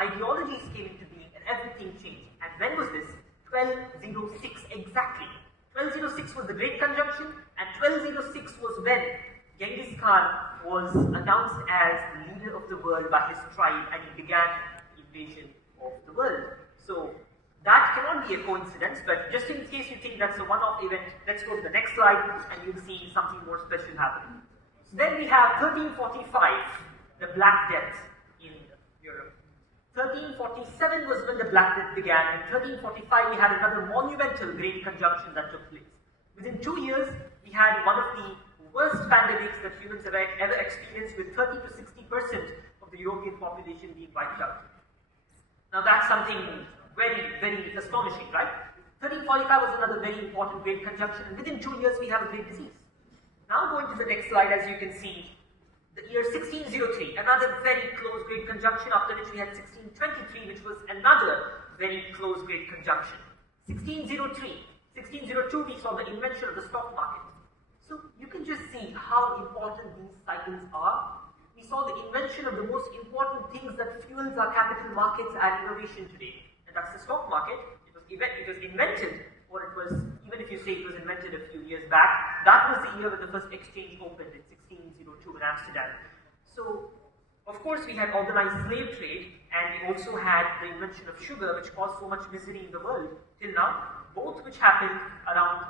ideologies came into being and everything changed. And when was this? 1206 exactly. 1206 was the Great Conjunction, and 1206 was when Genghis Khan was announced as the leader of the world by his tribe, and he began the invasion of the world. So that cannot be a coincidence, but just in case you think that's a one-off event, let's go to the next slide and you'll see something more special happening. So then we have 1345, the Black Death in Europe. 1347 was when the Black Death began. In 1345 we had another monumental Great Conjunction that took place. Within 2 years we had one of the worst pandemics that humans have ever experienced, with 30 to 60% of the European population being wiped out. Now that's something very, very astonishing, right? 1345 was another very important Great Conjunction, and within 2 years we have a great disease. Now going to the next slide, as you can see, the year 1603, another very close Great Conjunction, after which we had 1623, which was another very close Great Conjunction. 1603, 1602 we saw the invention of the stock market. So you can just see how important these cycles are. We saw the invention of the most important things that fuels our capital markets and innovation today, and that's the stock market. It was invented, or it was, even if you say it was invented a few years back, that was the year when the first exchange opened in 1602 in Amsterdam. So, of course, we had organized slave trade, and we also had the invention of sugar, which caused so much misery in the world till now, both which happened around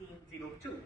1602.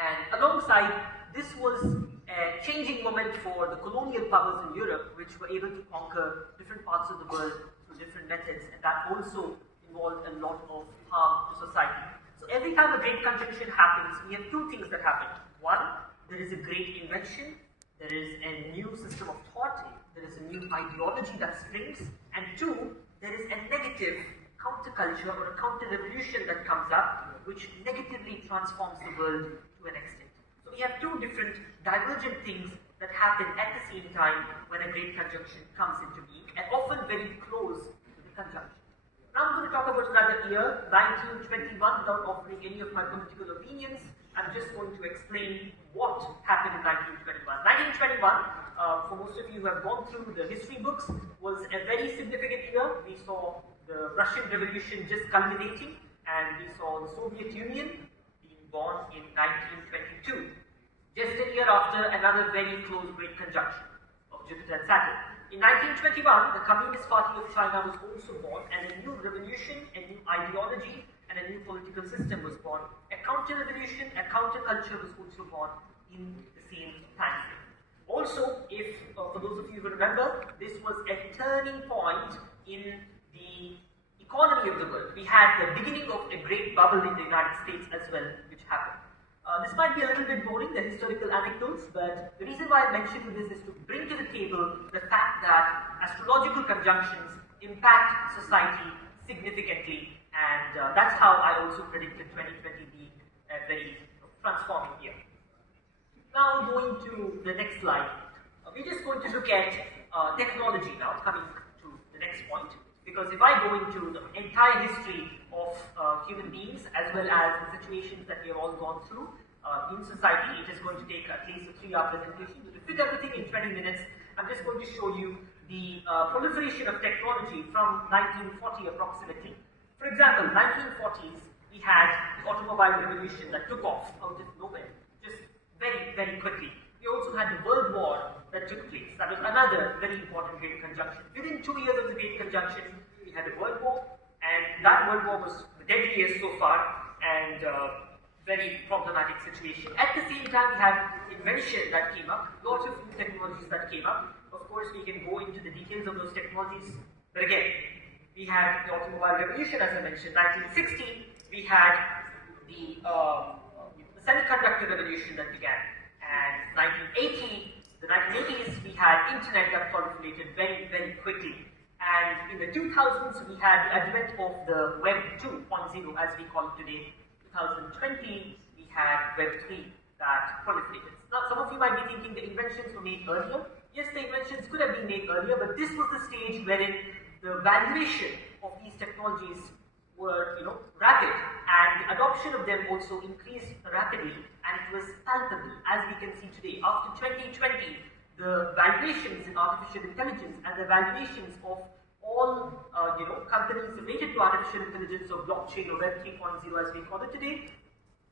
And alongside, this was a changing moment for the colonial powers in Europe, which were able to conquer different parts of the world through different methods, and that also involved a lot of harm to society. So every time a Great Conjunction happens, we have two things that happen. One, there is a great invention, there is a new system of thought, there is a new ideology that springs, and two, there is a negative counterculture or a counter-revolution that comes up, which negatively transforms the world to an extent. So we have two different divergent things that happen at the same time when a Great Conjunction comes into being, and often very close to the conjunction. Now I'm going to talk about another year, 1921, without offering any of my political opinions. I'm just going to explain what happened in 1921. 1921, for most of you who have gone through the history books, was a very significant year. We saw the Russian Revolution just culminating, and we saw the Soviet Union being born in 1922. Just a year after, another very close Great Conjunction of Jupiter and Saturn. In 1921, the Communist Party of China was also born, and a new revolution, a new ideology, and a new political system was born. A counter-revolution, a counter-culture was also born in the same time frame. Also, if, for those of you who remember, this was a turning point in the economy of the world. We had the beginning of a great bubble in the United States as well, which happened. This might be a little bit boring, the historical anecdotes, but the reason why I mentioned this is to bring to the table the fact that astrological conjunctions impact society significantly, and that's how I also predicted 2020 being a very transforming year. Now going to the next slide, we're just going to look at technology now, coming to the next point. Because if I go into the entire history of human beings, as well as the situations that we have all gone through in society, it is going to take at least a 3-hour presentation. So to fit everything in 20 minutes, I'm just going to show you the proliferation of technology from 1940 approximately. For example, 1940s, we had the automobile revolution that took off out of nowhere, just very, very quickly. We also had the World War that took place. That was another very important Great Conjunction. Within 2 years of the Great Conjunction, we had the World War, and that World War was the deadliest so far, and very problematic situation. At the same time, we had invention that came up, lots of new technologies that came up. Of course, we can go into the details of those technologies, but again, we had the automobile revolution, as I mentioned. 1960, we had the semiconductor revolution that began. And 1980s, we had internet that proliferated very, very quickly. And in the 2000s, we had the advent of the Web 2.0, as we call it today. 2020, we had Web 3 that proliferated. Now, some of you might be thinking the inventions were made earlier. Yes, the inventions could have been made earlier, but this was the stage wherein the valuation of these technologies were, rapid, and the adoption of them also increased rapidly, and it was palpable, as we can see today. After 2020, the valuations in artificial intelligence and the valuations of all companies related to artificial intelligence or blockchain or Web 3.0 as we call it today,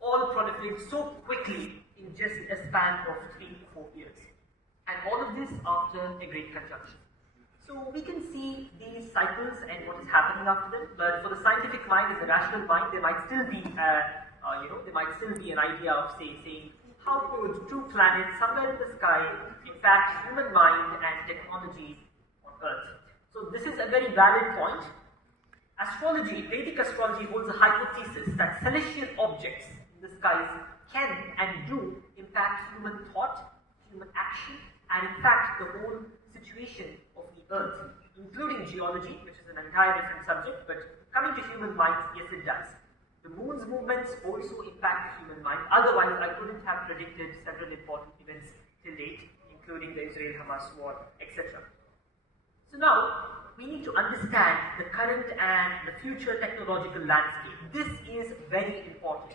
all proliferate so quickly in just a span of 3 to 4 years. And all of this after a great conjunction. So we can see these cycles and what is happening after them, but for the scientific mind and the rational mind, there might still be an idea of saying, how could two planets somewhere in the sky impact human mind and technology on Earth? So this is a very valid point. Astrology, Vedic astrology holds a hypothesis that celestial objects in the skies can and do impact human thought, human action, and in fact the whole situation of the Earth, including geology, which is an entire different subject, but coming to human minds, yes it does. The moon's movements also impact the human mind, otherwise I couldn't have predicted several important events till date, including the Israel-Hamas war, etc. So now, we need to understand the current and the future technological landscape. This is very important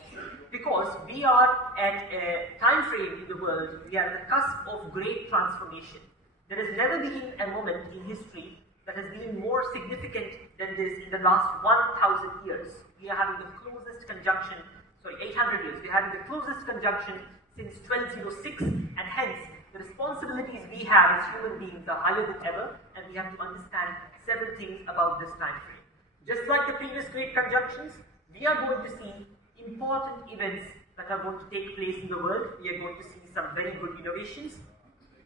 because we are at a time frame in the world, we are at the cusp of great transformation. There has never been a moment in history that has been more significant than this in the last 1,000 years. We are having the closest conjunction, 800 years, we are having the closest conjunction since 1206, and hence the responsibilities we have as human beings are higher than ever, and we have to understand several things about this time frame. Just like the previous great conjunctions, we are going to see important events that are going to take place in the world. We are going to see some very good innovations.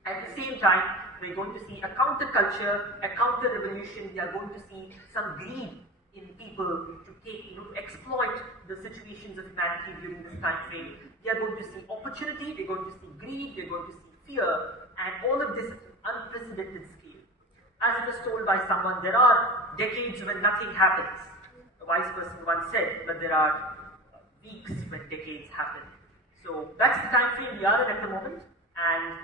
At the same time, we are going to see a counterculture, a counter-revolution. We are going to see some greed in people to exploit the situations of humanity during this time frame. We are going to see opportunity, we are going to see greed, we are going to see fear, and all of this at an unprecedented scale. As it was told by someone, there are decades when nothing happens. A wise person once said, but there are weeks when decades happen. So that's the time frame we are in at the moment, and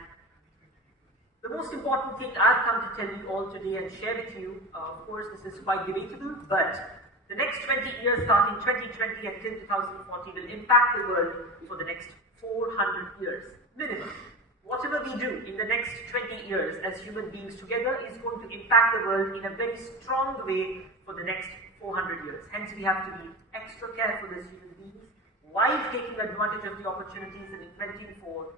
the most important thing I've come to tell you all today and share with you, of course this is quite debatable, but the next 20 years starting 2020 until 2040 will impact the world for the next 400 years, minimum. Whatever we do in the next 20 years as human beings together is going to impact the world in a very strong way for the next 400 years. Hence we have to be extra careful as human beings while taking advantage of the opportunities and inventing for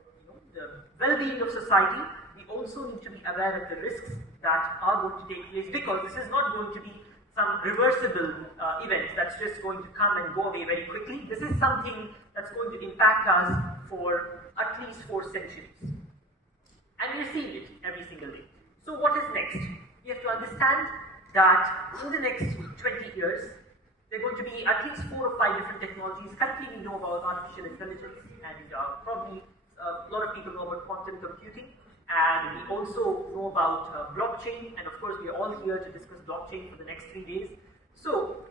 the well-being of society. We also need to be aware of the risks that are going to take place, because this is not going to be some reversible event that's just going to come and go away very quickly. This is something that's going to impact us for at least 4 centuries. And we're seeing it every single day. So what is next? We have to understand that in the next 20 years, there are going to be at least 4 or 5 different technologies. Currently we know about artificial intelligence, and probably a lot of people know about quantum computing. And we also know about blockchain, and of course we are all here to discuss blockchain for the next 3 days. So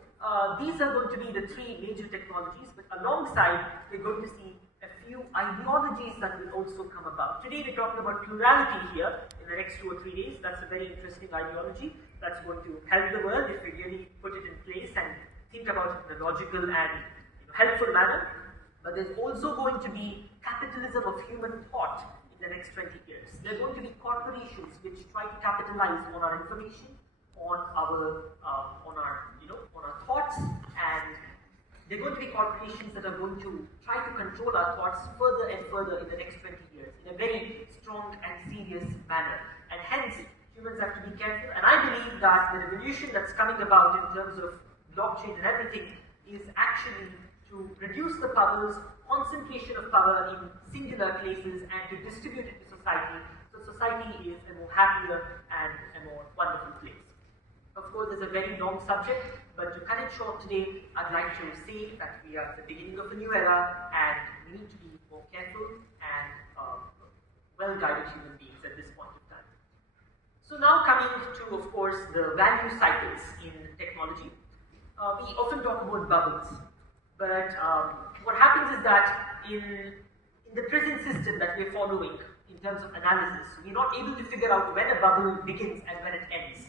these are going to be the 3 major technologies, but alongside we're going to see a few ideologies that will also come about. Today we're talking about plurality here in the next 2 or 3 days. That's a very interesting ideology that's going to help the world if we really put it in place and think about it in a logical and helpful manner. But there's also going to be capitalism of human thought in the next 20 years. There are going to be corporations which try to capitalize on our information, on our thoughts, and there are going to be corporations that are going to try to control our thoughts further and further in the next 20 years in a very strong and serious manner. And hence, humans have to be careful. And I believe that the revolution that's coming about in terms of blockchain and everything is actually to reduce the powers, concentration of power in singular places, and to distribute it to society, so society is a more happier and a more wonderful place. Of course, it's a very long subject, but to cut it short today, I'd like to say that we are at the beginning of a new era, and we need to be more careful and well-guided human beings at this point in time. So now coming to, of course, the value cycles in technology. We often talk about bubbles. But what happens is that in the present system that we're following in terms of analysis, we're not able to figure out when a bubble begins and when it ends.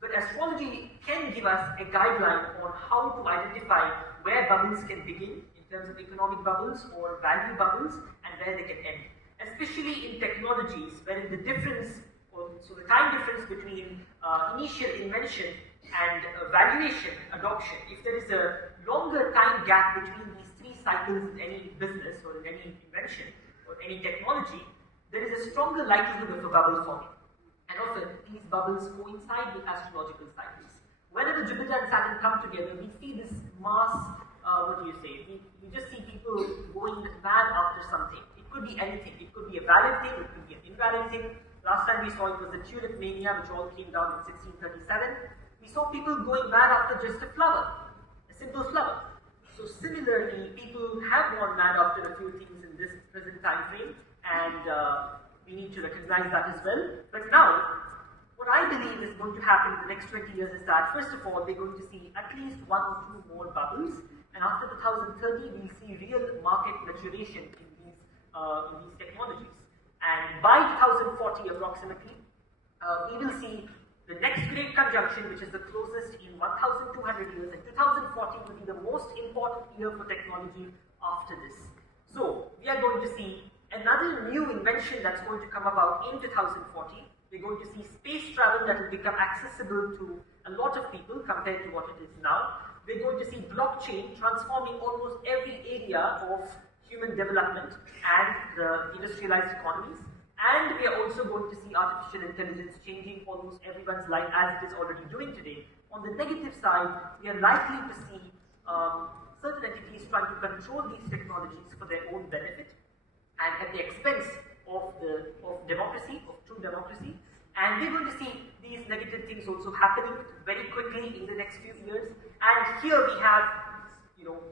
But astrology can give us a guideline on how to identify where bubbles can begin in terms of economic bubbles or value bubbles, and where they can end. Especially in technologies, wherein the difference, so the time difference between initial invention and valuation, adoption, if there is a longer time gap between these three cycles in any business or in any invention or any technology, there is a stronger likelihood of a bubble forming. And often these bubbles coincide with astrological cycles. Whenever Jupiter and Saturn come together, we see this mass, we just see people going mad after something. It could be anything. It could be a valid thing, it could be an invalid thing. Last time we saw it was the tulip mania, which all came down in 1637. We saw people going mad after just a flower, a simple flower. So similarly, people have gone mad after a few things in this present time frame, and we need to recognize that as well. But now, what I believe is going to happen in the next 20 years is that, first of all, we're going to see at least one or two more bubbles, and after 2030, we'll see real market maturation in these technologies. And by 2040 approximately, we will see the next great conjunction, which is the closest in 1,200 years, and 2040 will be the most important year for technology after this. So, we are going to see another new invention that's going to come about in 2040. We're going to see space travel that will become accessible to a lot of people compared to what it is now. We're going to see blockchain transforming almost every area of human development and the industrialized economies. And we are also going to see artificial intelligence changing almost everyone's life as it is already doing today. On the negative side, we are likely to see certain entities trying to control these technologies for their own benefit and at the expense of democracy, of true democracy. And we're going to see these negative things also happening very quickly in the next few years. And here we have,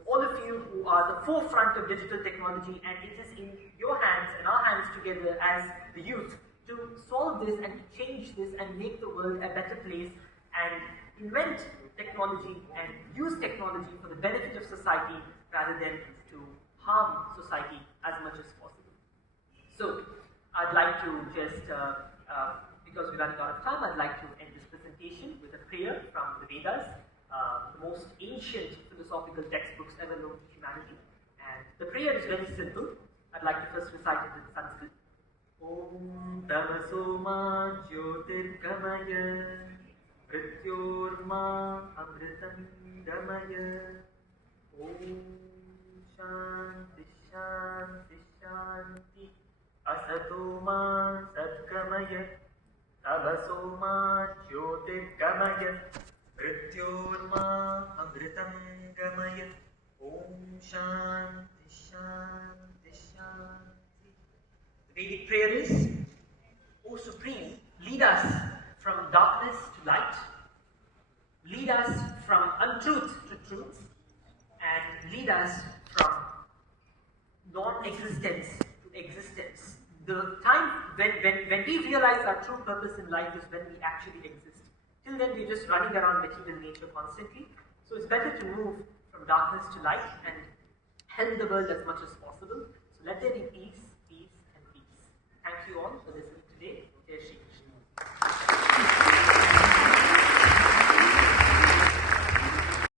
all of you who are the forefront of digital technology, and it is in your hands and our hands together as the youth to solve this and to change this and make the world a better place and invent technology and use technology for the benefit of society rather than to harm society as much as possible. So, I'd like to just, because we're running out of time, I'd like to end this presentation with a prayer from the Vedas, the most ancient philosophical textbooks ever known to humanity. And the prayer is very simple. I'd like to first recite it in Sanskrit. Om Tamasoma Jyotirgamaya Mrityorma Amritam Gamaya Om Shanti Shanti Shanti Asatoma Satgamaya Tamasoma Jyotirgamaya Mrityorma Amritam Gamaya Om Shanti Shanti Shanti. The Vedic prayer is, O Supreme, lead us from darkness to light, lead us from untruth to truth, and lead us from non-existence to existence. The time when we realize our true purpose in life is when we actually exist. Till then, we're just running around material nature constantly. So it's better to move from darkness to light and help the world as much as possible. So let there be peace, peace, and peace. Thank you all for listening today.